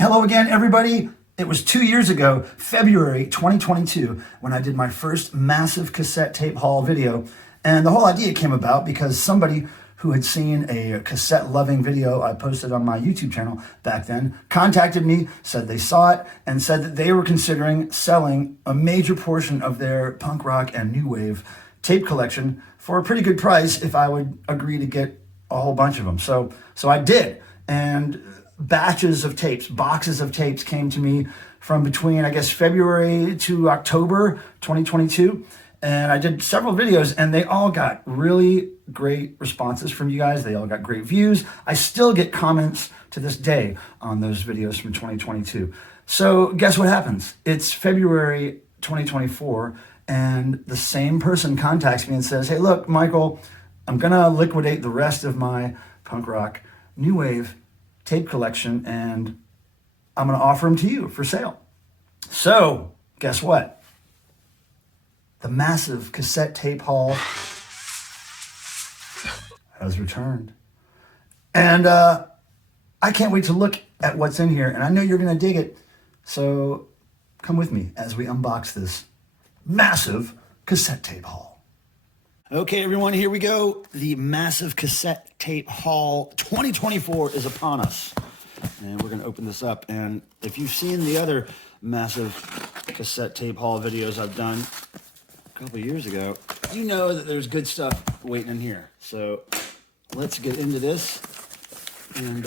Hello again, everybody. It was 2 years ago, February 2022, when I did my first massive cassette tape haul video. And the whole idea came about because somebody who had seen a cassette loving video I posted on my YouTube channel back then contacted me, said they saw it, and said that they were considering selling a major portion of their punk rock and new wave tape collection for a pretty good price if I would agree to get a whole bunch of them. So I did. And batches of tapes, boxes of tapes came to me from between, I guess, February to October 2022. And I did several videos and they all got really great responses from you guys. They all got great views. I still get comments to this day on those videos from 2022. So guess what happens? It's February 2024 and the same person contacts me and says, hey, look, Michael, I'm gonna liquidate the rest of my punk rock new wave tape collection and I'm going to offer them to you for sale. So guess what? The massive cassette tape haul has returned. And I can't wait to look at what's in here. And I know you're going to dig it. So come with me as we unbox this massive cassette tape haul. Okay, everyone, here we go. The massive cassette tape haul 2024 is upon us. And we're going to open this up. And if you've seen the other massive cassette tape haul videos I've done a couple of years ago, you know that there's good stuff waiting in here. So let's get into this. And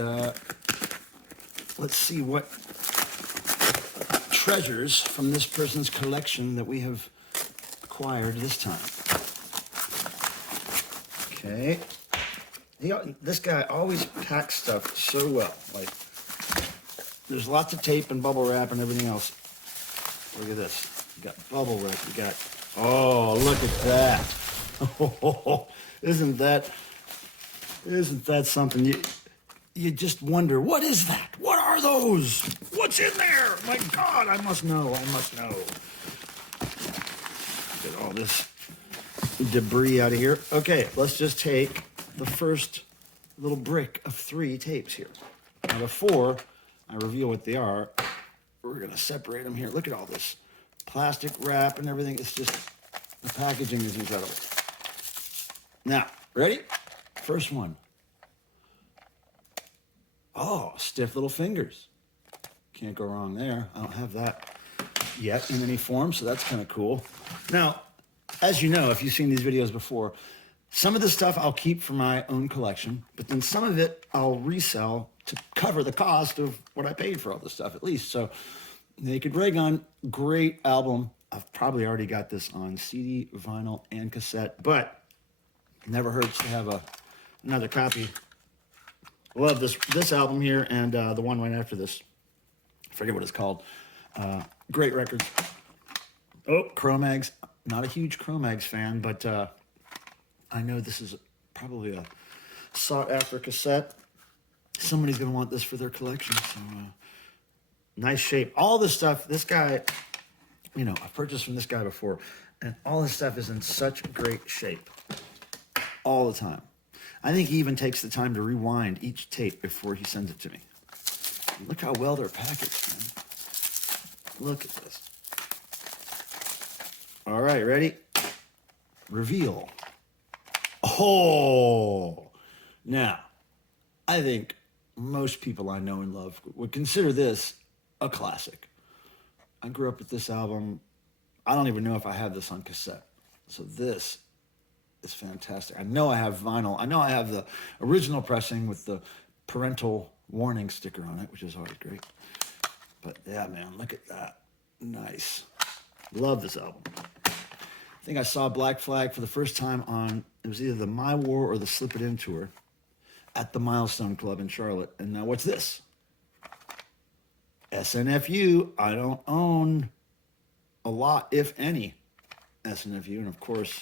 let's see what treasures from this person's collection that we have acquired this time. Okay, this guy always packs stuff so well. Like, there's lots of tape and bubble wrap and everything else. Look at this. You got bubble wrap. You got, oh, look at that. Oh, isn't that something? You just wonder, what is that? What are those? What's in there? My God, I must know. Get all this debris out of here. Okay, let's just take the first little brick of 3 tapes here. Now, before I reveal what they are, we're going to separate them here. Look at all this plastic wrap and everything. It's just, the packaging is incredible. Now, ready? First one. Oh, stiff little fingers. Can't go wrong there. I don't have that yet in any form, so that's kind of cool. Now, as you know, if you've seen these videos before, some of this stuff I'll keep for my own collection, but then some of it I'll resell to cover the cost of what I paid for all this stuff, at least. So Naked Ray Gun, great album. I've probably already got this on CD, vinyl, and cassette, but it never hurts to have another copy. Love this album here and the one right after this. I forget what it's called. Great records. Oh, Cro-Mags. Not a huge Cro-Mags fan, but I know this is probably a sought-after cassette. Somebody's going to want this for their collection. So, nice shape. All this stuff, this guy, you know, I've purchased from this guy before, and all this stuff is in such great shape all the time. I think he even takes the time to rewind each tape before he sends it to me. Look how well they're packaged, man. Look at this. All right, ready? Reveal. Oh! Now, I think most people I know and love would consider this a classic. I grew up with this album. I don't even know if I have this on cassette. So this is fantastic. I know I have vinyl. I know I have the original pressing with the parental warning sticker on it, which is always great. But yeah, man, look at that. Nice. Love this album. I think I saw Black Flag for the first time on, it was either the My War or the Slip It In tour at the Milestone Club in Charlotte. And now what's this? SNFU. I don't own a lot, if any, SNFU. And of course,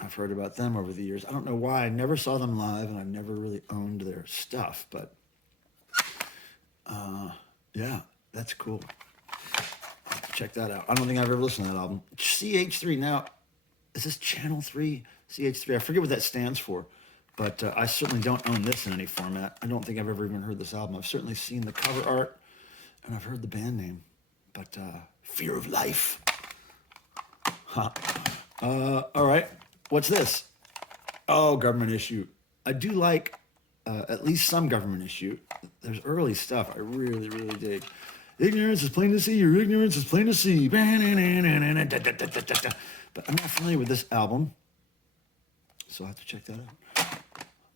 I've heard about them over the years. I don't know why. I never saw them live and I never really owned their stuff. But yeah, that's cool. Check that out. I don't think I've ever listened to that album. CH3. Now, is this Channel 3? CH3. I forget what that stands for, but I certainly don't own this in any format. I don't think I've ever even heard this album. I've certainly seen the cover art. and I've heard the band name, but Fear of Life. Huh. All right, what's this? Oh, government issue. I do like at least some government issue. There's early stuff I really, really dig. Ignorance is plain to see, your ignorance is plain to see. But I'm not familiar with this album, so I'll have to check that out.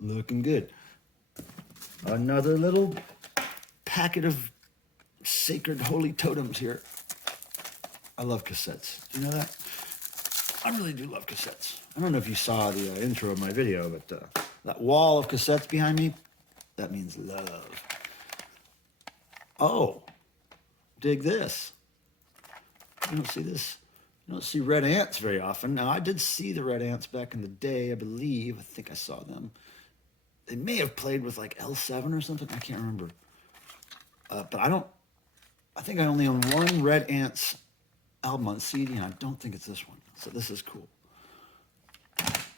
Looking good. Another little packet of sacred holy totems here. I love cassettes. Do you know that? I really do love cassettes. I don't know if you saw the intro of my video, but that wall of cassettes behind me, that means love. Oh, dig this. You don't see this. You don't see red ants very often. Now, I did see the red ants back in the day, I believe. I think I saw them. They may have played with like L7 or something. I can't remember. But I think I only own one Red Ants album on CD, and I don't think it's this one. So this is cool.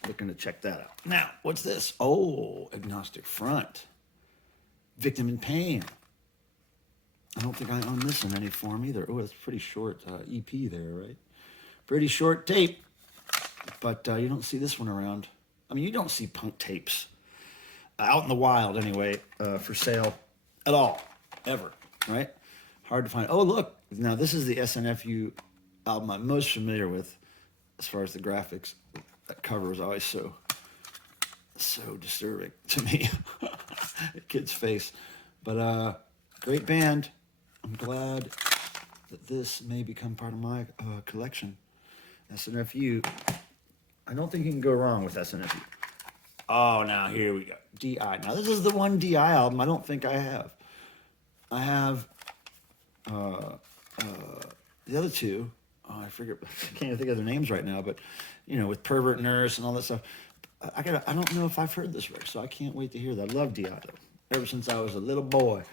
Looking to check that out. Now, what's this? Oh, Agnostic Front. Victim in Pain. I don't think I own this in any form either. Oh, it's pretty short EP there, right? Pretty short tape. But you don't see this one around. I mean, you don't see punk tapes out in the wild anyway, for sale at all, ever, right? Hard to find. Oh, look. Now, this is the SNFU album I'm most familiar with as far as the graphics. That cover is always so disturbing to me. The kid's face. But great band. I'm glad that this may become part of my collection. SNFU. I don't think you can go wrong with SNFU. Oh, now here we go. DI. Now, this is the one DI album I don't think I have. I have the other two. Oh, I can't even think of their names right now, but, you know, with Pervert Nurse and all that stuff. I don't know if I've heard this record, so I can't wait to hear that. I love DI, though. Ever since I was a little boy.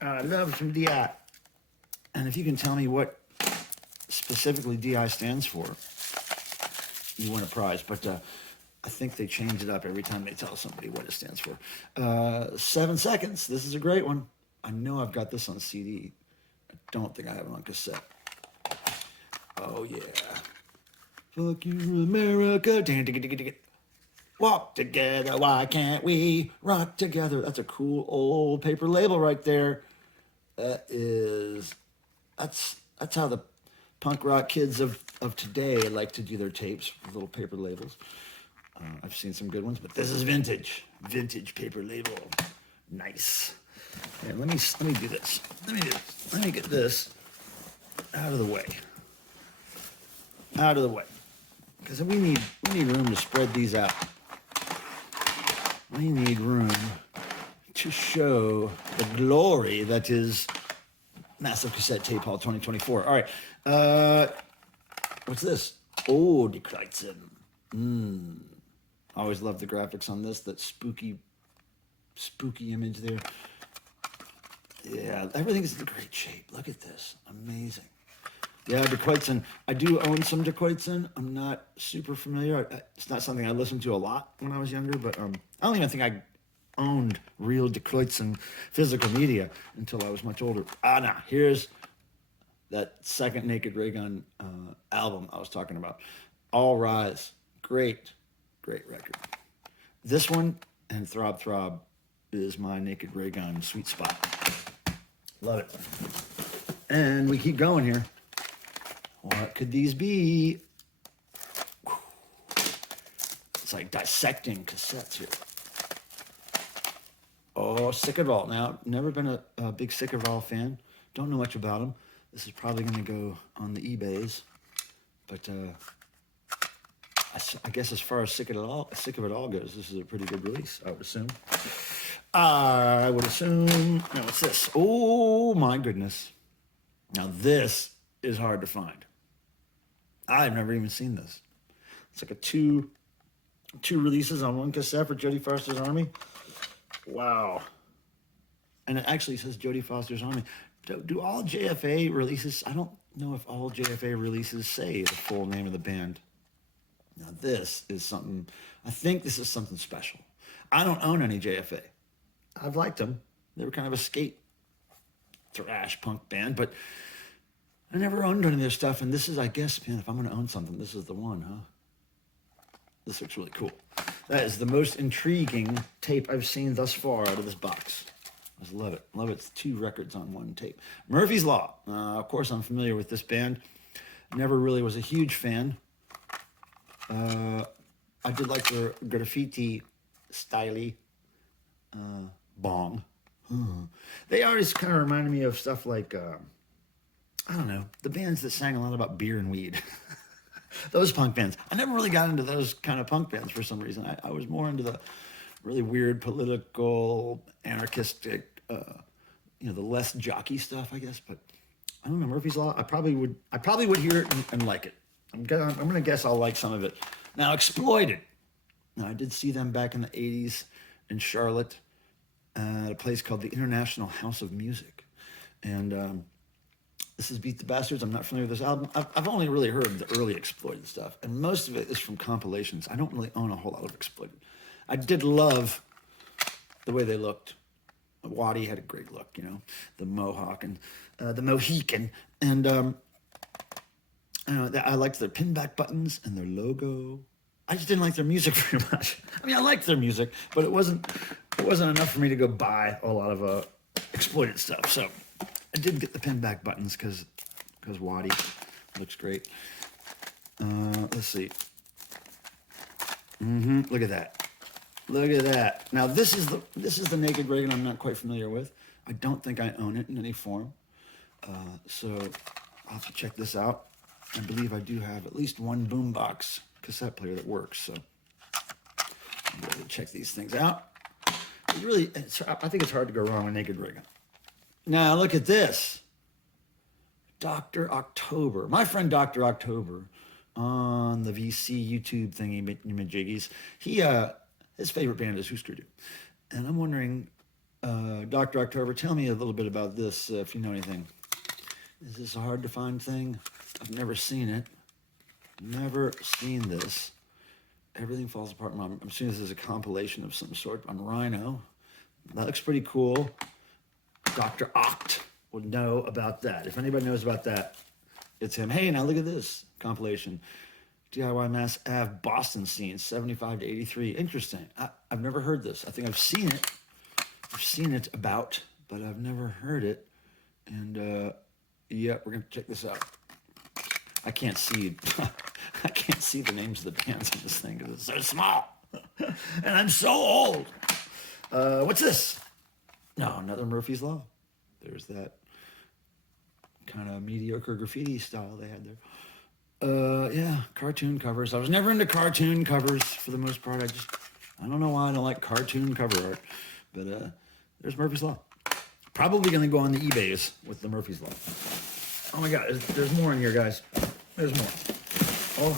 I love some DI. And if you can tell me what specifically DI stands for, you win a prize. But I think they change it up every time they tell somebody what it stands for. 7 Seconds. This is a great one. I know I've got this on CD. I don't think I have it on cassette. Oh, yeah. Fuck you, America. Walk together, why can't we rock together? That's a cool old paper label right there. That's how the punk rock kids of today like to do their tapes with little paper labels. I've seen some good ones, but this is vintage paper label. Nice. Yeah, let me do this. Let me get this out of the way. Because we need room to spread these out. We need room to show the glory that is Massive Cassette Tape Hall 2024. All right. What's this? Oh, Die Kreuzen. I always love the graphics on this. That spooky image there. Yeah, everything is in great shape. Look at this. Amazing. Yeah, Die Kreuzen. I do own some Die Kreuzen. I'm not super familiar. It's not something I listened to a lot when I was younger, but I don't even think I owned real Die Kreuzen physical media until I was much older. Now, here's that second Naked Ray Gun album I was talking about. All Rise. Great record. This one and Throb Throb is my Naked Ray Gun sweet spot. Love it. And we keep going here. What could these be? It's like dissecting cassettes here. Oh, Sickerval. Now, never been a big Sickerval fan. Don't know much about him. This is probably going to go on the eBays. But I guess as far as Sick of It All goes, this is a pretty good release, I would assume. Now, what's this? Oh, my goodness. Now, this is hard to find. I've never even seen this. It's like a two releases on one cassette for Jodie Foster's Army. Wow. And it actually says Jodie Foster's Army. Do all JFA releases, I don't know if all JFA releases say the full name of the band. Now this is something, I think this is something special. I don't own any JFA. I've liked them. They were kind of a skate thrash punk band, but I never owned any of their stuff. And this is, I guess, man, if I'm going to own something, this is the one, huh? This looks really cool. That is the most intriguing tape I've seen thus far out of this box. I just love it. Love it. It's 2 records on one tape. Murphy's Law. Of course, I'm familiar with this band. Never really was a huge fan. I did like their graffiti style bong. They always kind of reminded me of stuff like, I don't know, the bands that sang a lot about beer and weed. Those punk bands. I never really got into those kind of punk bands for some reason. I was more into the really weird political, anarchistic, the less jockey stuff, I guess. But I don't know, Murphy's Law. I probably would hear it and like it. I'm gonna guess I'll like some of it. Now, Exploited. Now, I did see them back in the '80s in Charlotte at a place called the International House of Music, and this is Beat the Bastards. I'm not familiar with this album. I've only really heard of the early Exploited stuff, and most of it is from compilations. I don't really own a whole lot of Exploited. I did love the way they looked. Waddy had a great look, the mohawk and the Mohican, and I liked their pinback buttons and their logo. I just didn't like their music very much. I mean, I liked their music, but it wasn't enough for me to go buy a lot of Exploited stuff. So I did get the pinback buttons because Waddy looks great. Let's see. Look at that. Look at that. Now this is the Naked Reagan I'm not quite familiar with. I don't think I own it in any form. So I'll have to check this out. I believe I do have at least one boombox cassette player that works. So I'm going to check these things out. I think it's hard to go wrong with Naked Reagan. Now look at this. Dr. October. My friend Dr. October on the VC YouTube thingy majiggies. His favorite band is Husker Du. And I'm wondering, Dr. October, tell me a little bit about this if you know anything. Is this a hard to find thing? I've never seen it. Never seen this. Everything Falls Apart. I'm assuming this is a compilation of some sort on Rhino. That looks pretty cool. Dr. Oct would know about that. If anybody knows about that, it's him. Hey, now look at this compilation. DIY Mass Ave Boston Scene, 75 to 83. Interesting. I've never heard this. I think I've seen it. I've seen it about, but I've never heard it. And yeah, we're gonna check this out. I can't see. I can't see the names of the bands on this thing because it's so small, and I'm so old. What's this? No, another Murphy's Law. There's that kind of mediocre graffiti style they had there. Yeah, cartoon covers. I was never into cartoon covers for the most part. I don't know why I don't like cartoon cover art, but there's Murphy's Law. Probably going to go on the eBays with the Murphy's Law. Oh my God, there's more in here, guys. There's more. Oh,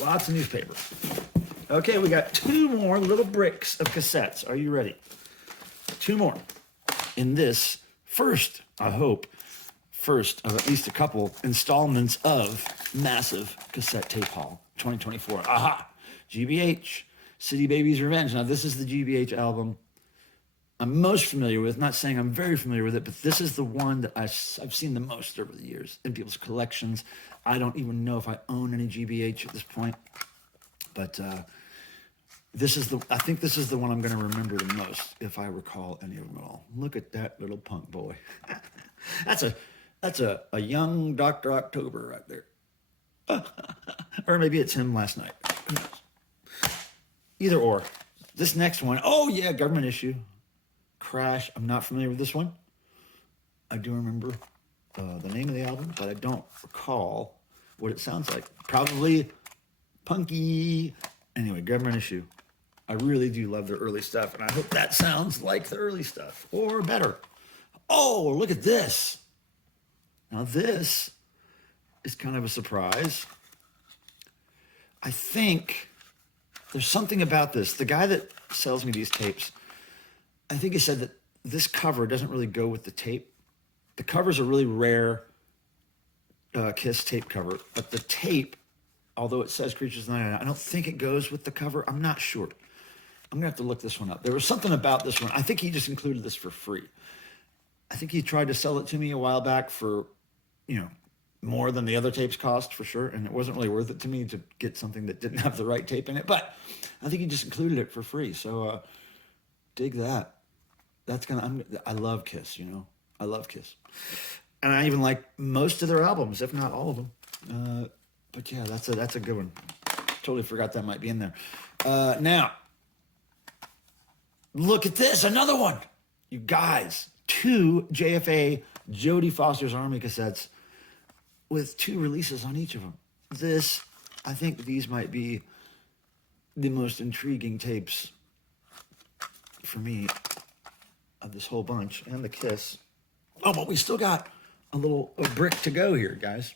lots of newspaper. Okay, we got 2 more little bricks of cassettes. Are you ready? 2 more. In this first, I hope, first of at least a couple installments of Massive Cassette Tape Haul 2024. Aha! GBH, City Baby's Revenge. Now, this is the GBH album I'm most familiar with. Not saying I'm very familiar with it, but this is the one that I've seen the most over the years in people's collections. I don't even know if I own any GBH at this point, but I think this is the one I'm going to remember the most, if I recall any of them at all. Look at that little punk boy. That's a young Dr. October right there. Or maybe it's him last night. Who knows? Either or. This next one, oh yeah, government issue. Crash. I'm not familiar with this one. I do remember the name of the album, but I don't recall what it sounds like. Probably punky. Anyway, government issue. I really do love their early stuff, and I hope that sounds like the early stuff, or better. Oh, look at this. Now this is kind of a surprise. I think there's something about this. The guy that sells me these tapes, I think he said that this cover doesn't really go with the tape. The cover's a really rare Kiss tape cover, but the tape, although it says Creatures of the Night, I don't think it goes with the cover. I'm not sure. I'm going to have to look this one up. There was something about this one. I think he just included this for free. I think he tried to sell it to me a while back for, you know, more than the other tapes cost for sure. And it wasn't really worth it to me to get something that didn't have the right tape in it. But I think he just included it for free. So dig that. I love Kiss, you know. I love Kiss. And I even like most of their albums, if not all of them. But yeah, that's a good one. Totally forgot that might be in there. Now, look at this, another one. You guys, 2 JFA Jodie Foster's Army cassettes with 2 releases on each of them. I think these might be the most intriguing tapes for me of this whole bunch, and the Kiss. Oh, but we still got a brick to go here, guys.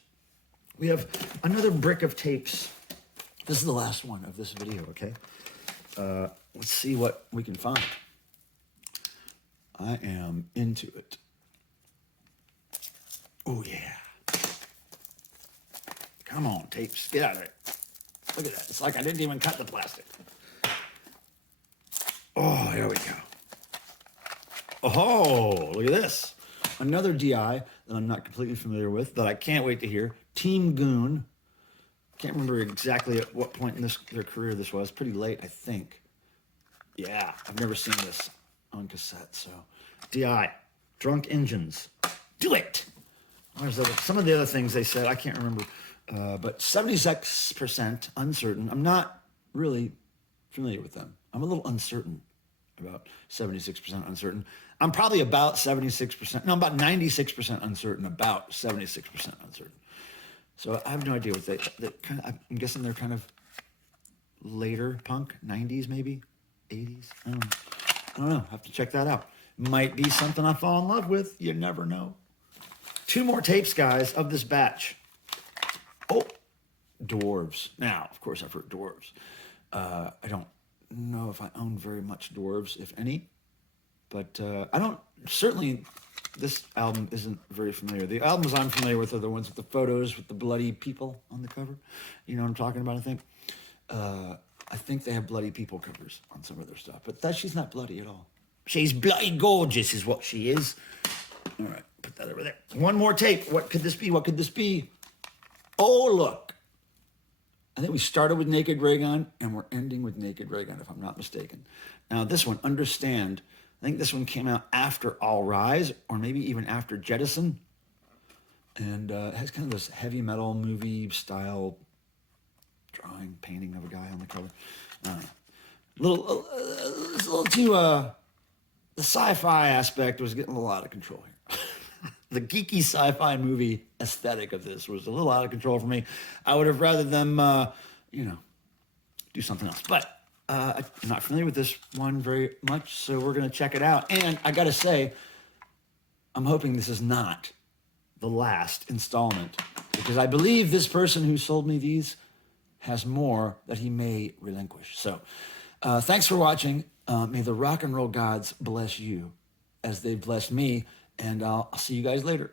We have another brick of tapes. This is the last one of this video, okay? Let's see what we can find. I am into it. Oh, yeah. Come on, tapes. Get out of there. Look at that. It's like I didn't even cut the plastic. Oh, here we go. Oh, look at this. Another DI that I'm not completely familiar with that I can't wait to hear. Team Goon. Can't remember exactly at what point in their career this was. Pretty late, I think. Yeah, I've never seen this on cassette. So, DI. Drunk Engines. Do it! Some of the other things they said, I can't remember. But 76% uncertain. I'm not really familiar with them. I'm a little uncertain about 76% uncertain. I'm probably about 76%. No, I'm about 96% uncertain about 76% uncertain. So I have no idea what they kind of. I'm guessing they're kind of later punk, 90s maybe, 80s. I don't know. Have to check that out. Might be something I fall in love with. You never know. 2 more tapes, guys, of this batch. Oh, Dwarves. Now, of course, I've heard Dwarves. I don't know if I own very much Dwarves, if any. But I don't, certainly, this album isn't very familiar. The albums I'm familiar with are the ones with the photos with the bloody people on the cover. You know what I'm talking about, I think? I think they have bloody people covers on some of their stuff. But she's not bloody at all. She's bloody gorgeous is what she is. All right, put that over there. One more tape. What could this be? What could this be? Oh, look. I think we started with Naked Raygun, and we're ending with Naked Raygun, if I'm not mistaken. Now, this one, Understand. I think this one came out after All Rise, or maybe even after Jettison. And it has kind of this heavy metal movie style drawing, painting of a guy on the cover. It's a little too, the sci-fi aspect was getting a little out of control here. The geeky sci-fi movie aesthetic of this was a little out of control for me. I would have rather them, do something else. But I'm not familiar with this one very much, so we're going to check it out. And I got to say, I'm hoping this is not the last installment, because I believe this person who sold me these has more that he may relinquish. So thanks for watching. May the rock and roll gods bless you as they blessed me, and I'll see you guys later.